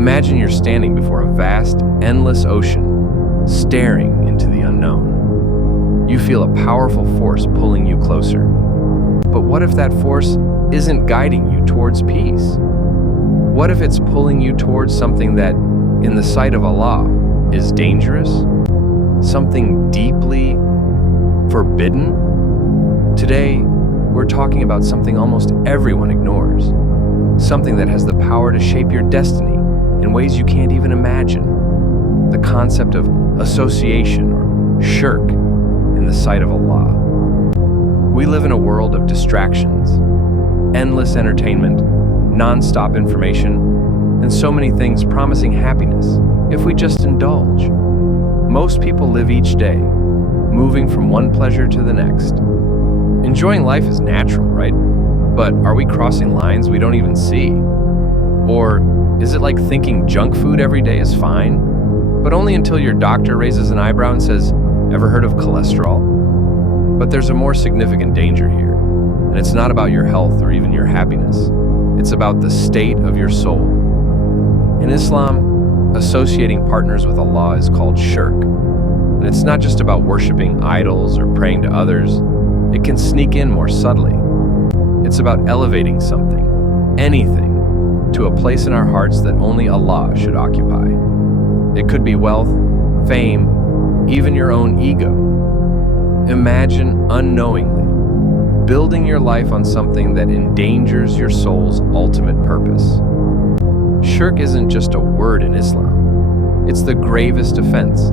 Imagine you're standing before a vast, endless ocean, staring into the unknown. You feel a powerful force pulling you closer. But what if that force isn't guiding you towards peace? What if it's pulling you towards something that, in the sight of Allah, is dangerous? Something deeply forbidden? Today, we're talking about something almost everyone ignores. Something that has the power to shape your destiny in ways you can't even imagine. The concept of association, or shirk, in the sight of Allah. We live in a world of distractions, endless entertainment, non-stop information, and so many things promising happiness if we just indulge. Most people live each day, moving from one pleasure to the next. Enjoying life is natural, right? But are we crossing lines we don't even see? Or is it like thinking junk food every day is fine, but only until your doctor raises an eyebrow and says, "Ever heard of cholesterol?" But there's a more significant danger here, and it's not about your health or even your happiness. It's about the state of your soul. In Islam, associating partners with Allah is called shirk, and it's not just about worshiping idols or praying to others. It can sneak in more subtly. It's about elevating something, anything, to a place in our hearts that only Allah should occupy. It could be wealth, fame, even your own ego. Imagine unknowingly building your life on something that endangers your soul's ultimate purpose. Shirk isn't just a word in Islam. It's the gravest offense,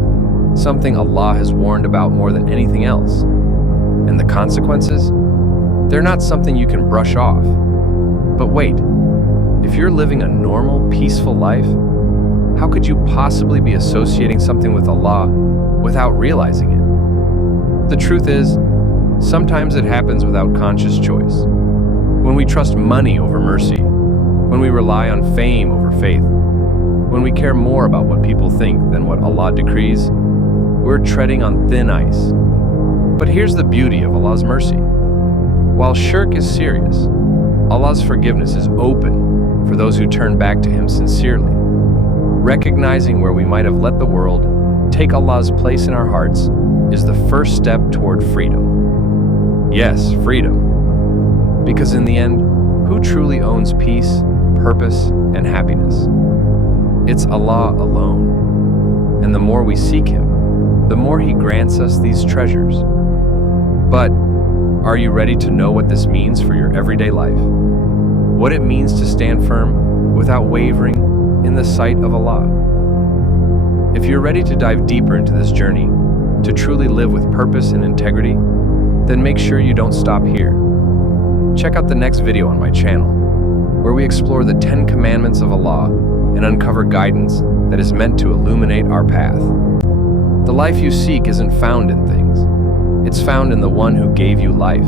something Allah has warned about more than anything else. And the consequences? They're not something you can brush off. But wait, if you're living a normal, peaceful life, how could you possibly be associating something with Allah without realizing it? The truth is, sometimes it happens without conscious choice. When we trust money over mercy, when we rely on fame over faith, when we care more about what people think than what Allah decrees, we're treading on thin ice. But here's the beauty of Allah's mercy. While shirk is serious, Allah's forgiveness is open for those who turn back to Him sincerely. Recognizing where we might have let the world take Allah's place in our hearts is the first step toward freedom. Yes, freedom. Because in the end, who truly owns peace, purpose, and happiness? It's Allah alone. And the more we seek Him, the more He grants us these treasures. But are you ready to know what this means for your everyday life? What it means to stand firm without wavering in the sight of Allah? If you're ready to dive deeper into this journey, to truly live with purpose and integrity, then make sure you don't stop here. Check out the next video on my channel, where we explore the 10 commandments of Allah and uncover guidance that is meant to illuminate our path. The life you seek isn't found in things. It's found in the one who gave you life